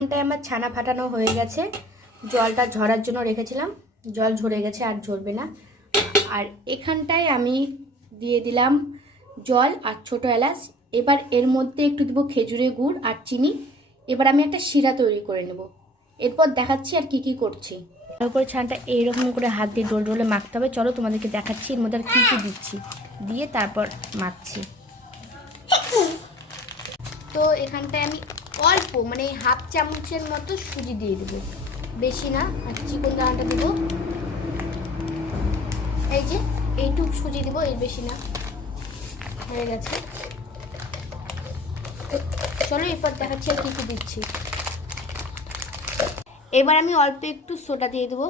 এখানটায় আমার ছানা ফাটানো হয়ে গেছে, জলটা ঝরার জন্য রেখেছিলাম, জল ঝরে গেছে আর ঝরবে না। আর এখানটায় আমি দিয়ে দিলাম জল আর ছোটো এলাচ। এবার এর মধ্যে একটু দেবো খেজুরের গুড় আর চিনি। এবার আমি একটা শিরা তৈরি করে নেব, এরপর দেখাচ্ছি আর কি কি করছি। তারপরে ছানাটা এইরকম করে হাত দিয়ে ডোল ডোলে মাখতে হবে। চলো তোমাদেরকে দেখাচ্ছি এর মধ্যে আর কী কী দিচ্ছি, দিয়ে তারপর মাখছি। তো এখানটায় আমি অল্প মানে হাফ চামচের মতো সুজি দিয়ে দেবো, বেশি না। আর চিকন দানাটা দেবো, এই যে এইটুকু সুজি দেবো, এর বেশি না। হয়ে গেছে, চলো এরপর দেখাচ্ছি আর কী কী দিচ্ছি। এবার আমি অল্প একটু সোডা দিয়ে দেবো,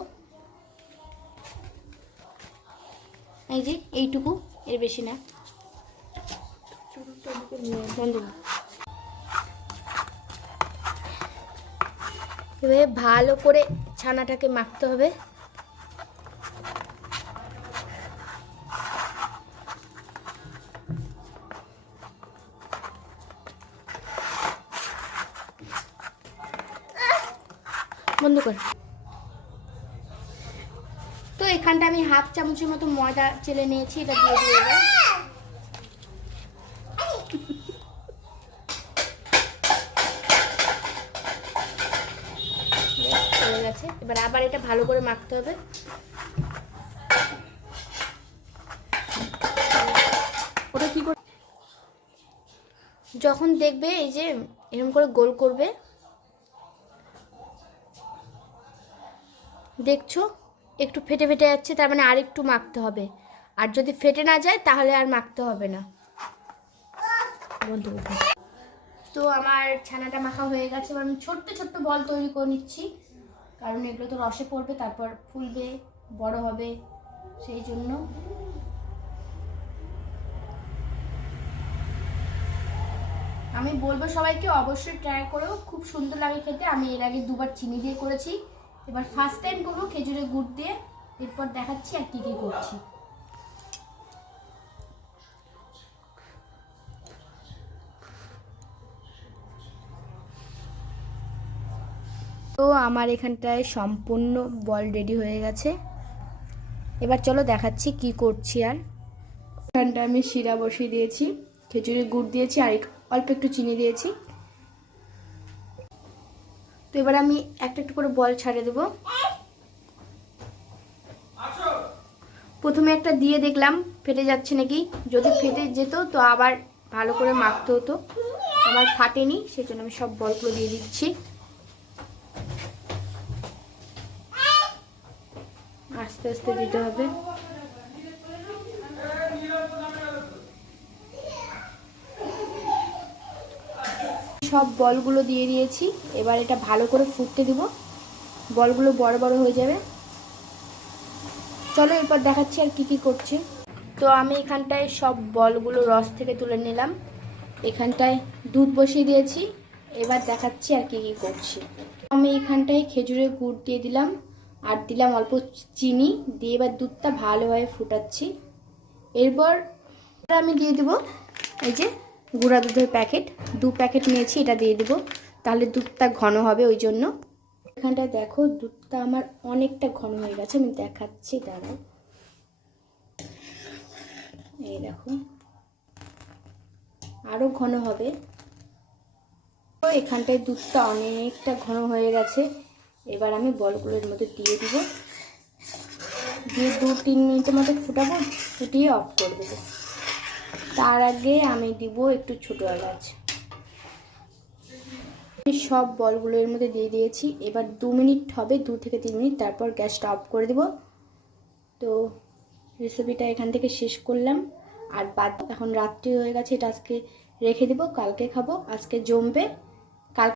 এই যে এইটুকু, এর বেশি না। বন্ধু এভাবে ভালো করে ছানাটাকে মাখতে হবে। বন্ধ কর। তো এখানটা আমি হাফ চামচের মতো ময়দা চেলে নিয়েছি, এটা দিয়ে দিয়ে এবার চলে গেছে। এবার আবার এটা ভালো করে মাখতে হবে। ওটা কি করে, যখন দেখবে এই যে এরকম করে গোল করবে, দেখছো একটু ফেটে ফেটে যাচ্ছে, তার মানে আর একটু মাখতে হবে। আর যদি ফেটে না যায় তাহলে আর মাখতে হবে না। বন্ধু তো আমার ছানাটা মাখা হয়ে গেছে। এবার আমি ছোট্ট ছোট্ট বল তৈরি করে নিচ্ছি, কারণ এগুলো তো রসে পড়বে, তারপর ফুলবে, বড় হবে, সেই জন্য। আমি বলবো সবাইকে অবশ্যই ট্রাই করো, খুব সুন্দর লাগে খেতে। আমি এর আগে দুবার চিনি দিয়ে করেছি, এবার ফার্স্ট টাইম করবো খেজুরের গুড় দিয়ে। এরপর দেখাচ্ছি আর কি কি করছি। তো আমার এখানটায় সম্পূর্ণ বল রেডি হয়ে গেছে। এবার চলো দেখাচ্ছি কি করছি। আর এখানটায় আমি শিরা বসিয়ে দিয়েছি, খেজুরের গুড় দিয়েছি আর অল্প একটু চিনি দিয়েছি। তো এবার আমি একটা একটু করে বল ছাড়ে দেবো। প্রথমে একটা দিয়ে দেখলাম ফেটে যাচ্ছে নাকি, যদি ফেটে যেত তো আবার ভালো করে মাখতে হতো। আমার ফাটেনি, সেজন্য আমি সব বলগুলো দিয়ে দিচ্ছি। আস্তে আস্তে দিতে হবে। সব বলগুলো দিয়ে দিয়েছি, এবার এটা ভালো করে ফুটতে দিব, বলগুলো বড় বড় হয়ে যাবে। চলো এরপর দেখাচ্ছি আর কি কি করছি। তো আমি এখানটায় সব বলগুলো রস থেকে তুলে নিলাম, এখানটায় দুধ বসিয়ে দিয়েছি। এবার দেখাচ্ছি আর কি কি করছি। আমি এখানটায় খেজুরের গুড় দিয়ে দিলাম আর দিলাম অল্প চিনি দিয়ে, এবার দুধটা ভালোভাবে ফুটাচ্ছি। এরপর আমি দিয়ে দেবো এই যে গুঁড়া দুধের প্যাকেট, 2 প্যাকেট নিয়েছি, এটা দিয়ে দেবো, তাহলে দুধটা ঘন হবে ওই জন্য। এখানটায় দেখো দুধটা আমার অনেকটা ঘন হয়ে গেছে, আমি দেখাচ্ছি, দাঁড়াও, এই দেখো আরও ঘন হবে। তো এখানটায় দুধটা অনেকটা ঘন হয়ে গেছে। এবার আমি বলগুলোর মধ্যে দিয়ে দিব, দিয়ে 2-3 মিনিটের মতো ফুটাবো, ফুটিয়ে অফ করে দেবো। তার আগে আমি দিব একটু ছোটো এলাচ। সব বলগুলো এর মধ্যে দিয়ে দিয়েছি। এবার 2 মিনিট হবে, 2 থেকে 3 মিনিট, তারপর গ্যাসটা অফ করে দেব। তো রেসিপিটা এখান থেকে শেষ করলাম। আর বাদ এখন রাত্রি হয়ে গেছে, এটা আজকে রেখে দেবো, কালকে খাবো, আজকে জমবে।